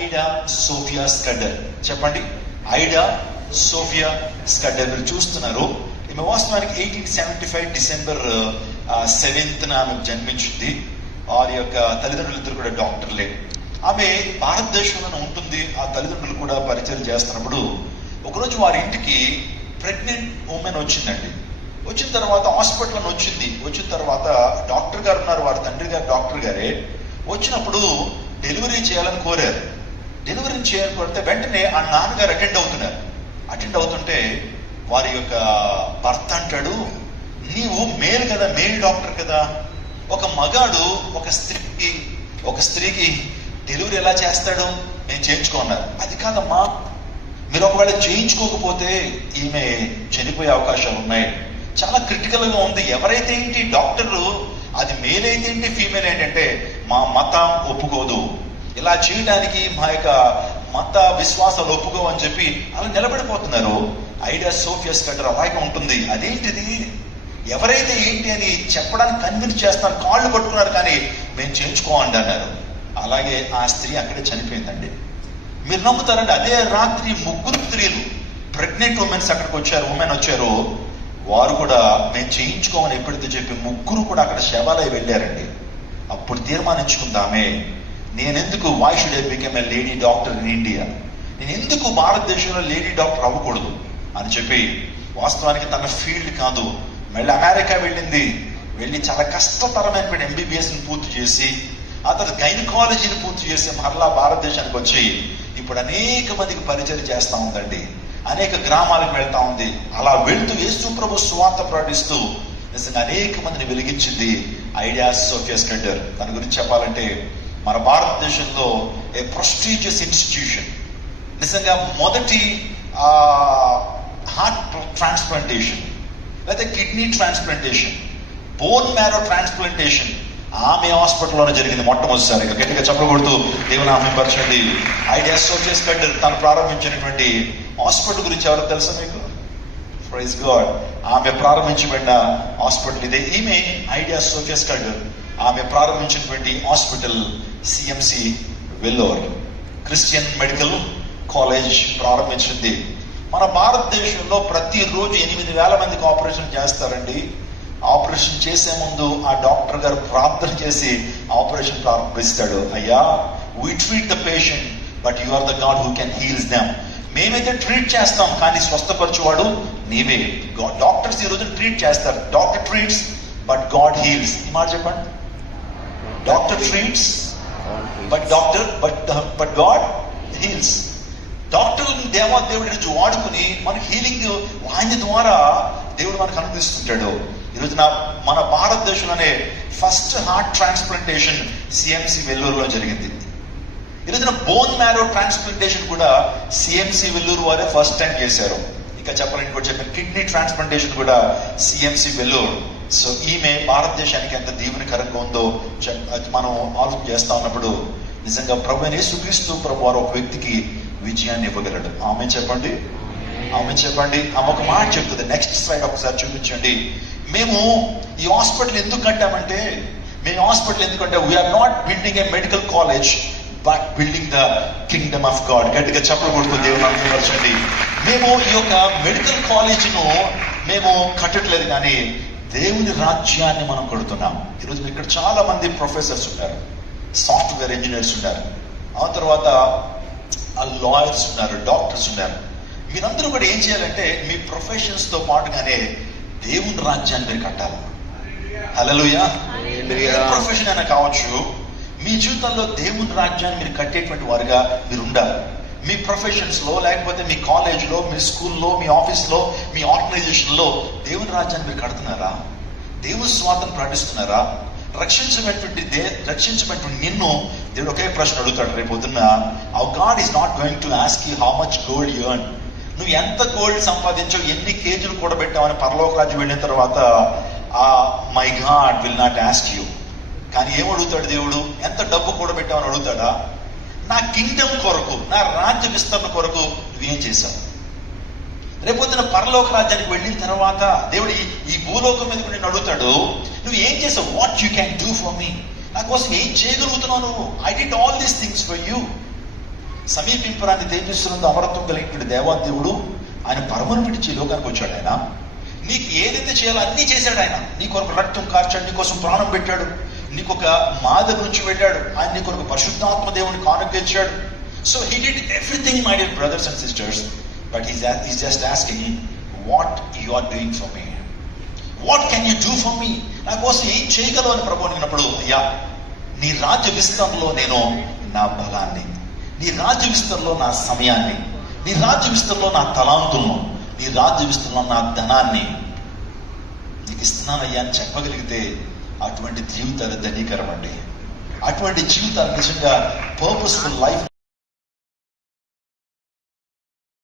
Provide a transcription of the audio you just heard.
ఐడా Sophia Scudder చెప్పండి. ఐడా Sophia Scudder మీరు చూస్తున్నారు. ఈమె వాస్తవానికి eighteen seventy five December seventh ఆమె జన్మించింది. వారి యొక్క తల్లిదండ్రులు ఇద్దరు కూడా డాక్టర్లే. ఆమె భారతదేశంలోనే ఉంటుంది. ఆ తల్లిదండ్రులు కూడా పరిచయం చేస్తున్నప్పుడు ఒకరోజు వారి ఇంటికి ప్రెగ్నెంట్ ఉమెన్ వచ్చిందండి. వచ్చిన తర్వాత హాస్పిటల్ వచ్చింది. వచ్చిన తర్వాత డాక్టర్ గారు ఉన్నారు. వారి తండ్రి గారు డాక్టర్ గారే. వచ్చినప్పుడు డెలివరీ చేయాలని కోరారు. డెలివరీ చేయకపోతే వెంటనే ఆ నాన్నగారు అటెండ్ అవుతున్నారు. అటెండ్ అవుతుంటే వారి యొక్క భర్త అంటాడు నీవు మేల్ కదా మేల్ డాక్టర్ కదా. ఒక మగాడు ఒక స్త్రీకి ఒక స్త్రీకి డెలివరీ ఎలా చేస్తాడు? నేను చేయించుకున్నారు అది కాదమ్మా. మీరు ఒకవేళ చేయించుకోకపోతే ఈమె చనిపోయే అవకాశాలు ఉన్నాయి. చాలా క్రిటికల్గా ఉంది. ఎవరైతే ఏంటి డాక్టర్ అది మేల్ అయితే ఏంటి ఫీమేల్ ఏంటంటే మా మతం ఒప్పుకోదు. ఇలా చేయడానికి మా యొక్క మత విశ్వాసాలు ఒప్పుకోవని చెప్పి అలా నిలబడిపోతున్నారు. ఐడియా సోఫియస్ కట్టర్ అలాగే ఉంటుంది. అదేంటిది? ఎవరైతే ఏంటి అని చెప్పడానికి కన్విన్స్ చేస్తున్నారు కాళ్ళు పట్టుకున్నారు కానీ మేము చేయించుకోమండి అన్నారు. అలాగే ఆ స్త్రీ అక్కడే చనిపోయిందండి. మీరు నమ్ముతారండి? అదే రాత్రి ముగ్గురు స్త్రీలు ప్రెగ్నెంట్ ఉమెన్స్ అక్కడికి వచ్చారు ఉమెన్ వచ్చారు. వారు కూడా మేము చేయించుకోమని ఎప్పుడైతే చెప్పి ముగ్గురు కూడా అక్కడ శవాలయ వెళ్ళారండి. అప్పుడు తీర్మానించుకుందామే. నేనెందుకు why should I become a lady doctor in India నేను ఎందుకు భారతదేశంలో లేడీ డాక్టర్ అవ్వకూడదు? అని చెప్పి వాస్తవానికి తన ఫీల్డ్ కాదు. మళ్ళీ అమెరికా వెళ్ళింది. వెళ్ళి చాలా కష్టతరమైనటువంటి ఎంబీబీఎస్ని పూర్తి చేసి ఆ తర్వాత గైనకాలజీని పూర్తి చేసి మరలా భారతదేశానికి వచ్చి ఇప్పుడు అనేక మందికి పరిచయం చేస్తూ ఉందండి. అనేక గ్రామాలకు వెళ్తా ఉంది. అలా వెళ్తూ యేసు ప్రభు స్వార్థ ప్రకటిస్తూ నిజంగా అనేక మందిని వెలిగించింది. ఐడియాస్ సోఫియా స్కెండర్ దాని గురించి చెప్పాలంటే మన భారతదేశంలో ఏ ప్రొస్టీజియస్ ఇన్స్టిట్యూషన్ నిజంగా మొదటి హార్ట్ ట్రాన్స్ప్లాంటేషన్ లేదా kidney transplantation bone marrow transplantation ఆమె హాస్పిటల్లోనే జరిగింది మొట్టమొదటిసారిగా. గట్టిగా చెప్పకూడదు దేవుని ఆమె పరచండి ఐడియా సోచేస్ కండర్ తను ప్రారంభించినటువంటి హాస్పిటల్ గురించి ఎవరు తెలుసా మీకు? ప్రైజ్ గాడ్ ఆమె ప్రారంభించబడిన హాస్పిటల్ ఇదే. ఈమె ఐడియా సోఫియస్ కండర్ ఆమె ప్రారంభించినటువంటి hospital CMC Vellore. Christian Medical College ప్రారంభించింది. మన భారతదేశంలో ప్రతిరోజు ఎనిమిది వేల మందికి ఆపరేషన్ చేస్తారండి. ఆపరేషన్ చేసే ముందు ఆ డాక్టర్ గారు ప్రార్థన చేసి ఆపరేషన్ ప్రారంభిస్తాడు. అయ్యా we treat the patient but you are the God who can heals them మేమైతే ట్రీట్ చేస్తాం కానీ స్వస్థపరచువాడు నీవే. డాక్టర్స్ ఈ రోజు ట్రీట్ చేస్తారు. Doctor treats but God heals ఈ మాట చెప్పండి. Doctor treats but doctor but but God heals doctor దేవా దేవుడి నుంచి వాడుకుని మనకి హీలింగ్ ఆయన ద్వారా దేవుడు మనకు అనుగ్రహిస్తుంటాడు. ఈరోజు నా మన భారతదేశంలోనే ఫస్ట్ హార్ట్ ట్రాన్స్ప్లాంటేషన్ సిఎంసి వెల్లూరులో జరిగింది. ఈరోజున బోన్ మ్యారో ట్రాన్స్ప్లాంటేషన్ కూడా సిఎంసి వెల్లూరు వారే ఫస్ట్ టైం చేశారు. ఇంకా చెప్పాలని కూడా చెప్పాను కిడ్నీ ట్రాన్స్ప్లాంటేషన్ కూడా సిఎంసి వెల్లూరు సో ఈమె భారతదేశానికి ఎంత దీవెనకరంగా ఉందో చెప్- మనం ఆలోచన చేస్తా ఉన్నప్పుడు నిజంగా ప్రభు సుక్రీస్తు ప్రభు వారు ఒక వ్యక్తికి విజయాన్ని ఇవ్వగలడు. ఆమె చెప్పండి? ఆమె చెప్పండి. ఆమె ఒక మాట చెప్తుంది. నెక్స్ట్ స్లైడ్ ఒకసారి చూపించండి. మేము ఈ హాస్పిటల్ ఎందుకు కట్టామంటే మేము హాస్పిటల్ ఎందుకంటే we are not building a medical college but building the kingdom of God గట్టిగా చెప్పలు కొడుతూ దేవుని అనుమర్చండి మేము ఈ యొక్క మెడికల్ కాలేజ్ను మేము కట్టట్లేదు కానీ దేవుని రాజ్యాన్ని మనం కడుతున్నాం. ఈరోజు ఇక్కడ చాలా మంది ప్రొఫెసర్స్ ఉన్నారు సాఫ్ట్వేర్ ఇంజనీర్స్ ఉన్నారు ఆ తర్వాత ఆ లాయర్స్ ఉన్నారు డాక్టర్స్ ఉన్నారు. మీరందరూ కూడా ఏం చేయాలంటే మీ ప్రొఫెషన్స్తో పాటుగానే దేవుని రాజ్యాన్ని మీరు కట్టాలి. హలలుయా ప్రొఫెషన్ అయినా కావచ్చు మీ జీవితంలో దేవుని రాజ్యాన్ని మీరు కట్టేటువంటి వారుగా మీరు ఉండాలి మీ ప్రొఫెషన్స్లో లేకపోతే మీ కాలేజ్లో మీ స్కూల్లో మీ ఆఫీస్లో మీ ఆర్గనైజేషన్లో దేవుని రాజ్యాన్ని మీరు కడుతున్నారా? దేవుని స్వాతం ప్రకటిస్తున్నారా రక్షించబడినటువంటి దే రక్షించబడినటువంటి నిన్ను దేవుడు ఒకే ప్రశ్న అడుగుతాడు రేపు పొద్దున్న. Our God is not going to ask you how much gold earn నువ్వు ఎంత గోల్డ్ సంపాదించావు ఎన్ని కేజీలు కూడబెట్టావని పరలోక రాజ్యం వెళ్ళిన తర్వాత ఆ my God will not ask you కానీ ఏమడుగుతాడు దేవుడు? ఎంత డబ్బు కూడబెట్టావని అడుగుతాడా? నా కింగ్డమ్ కొరకు నా రాజ్య విస్తరణ కొరకు నువ్వేం చేశావు? రేపొద్దున పరలోక రాజ్యానికి వెళ్ళిన తర్వాత దేవుడు ఈ- భూలోకం మీద నిన్ను అడుగుతాడు నువ్వు ఏం చేసావు what you can do for me నా కోసం ఏం చేయగలుగుతున్నావు నువ్వు? I did all these things for you సమీపింపురాన్ని తేజస్సునందు అమరత్వం కలిగిన దేవాదేవుడు ఆయన పరమను విడిచి లోకానికి వచ్చాడు ఆయన. నీకు ఏదైతే చేయాలో అన్నీ చేశాడు ఆయన. నీ కొరకు రక్తం కార్చాడు నీ కోసం ప్రాణం పెట్టాడు. నీకు ఒక మాద నుంచి వెళ్ళాడు. ఆయన నీకు ఒక పరిశుద్ధాత్మ దేవుని కానుకెచ్చాడు so he did everything my dear brothers and sisters but is is just asking what you are doing for me what can you do for me నా కోసం ఏం చేయగలవు? అని ప్రభు అడిగినప్పుడు అయ్యా నీ రాజ్య విస్తరణలో నేను నా బలాన్ని నీ రాజ్య విస్తరణలో నా సమయాన్ని నీ రాజ్య విస్తరణలో నా తలాంతులను నీ రాజ్య విస్తరణలో నా ధనాన్ని నీకు ఇస్తున్నానయ్యా అని చెప్పగలిగితే అటువంటి జీవితాలు ధనీకరం అండి అటువంటి జీవితాలు నిజంగా పర్పస్ఫుల్ లైఫ్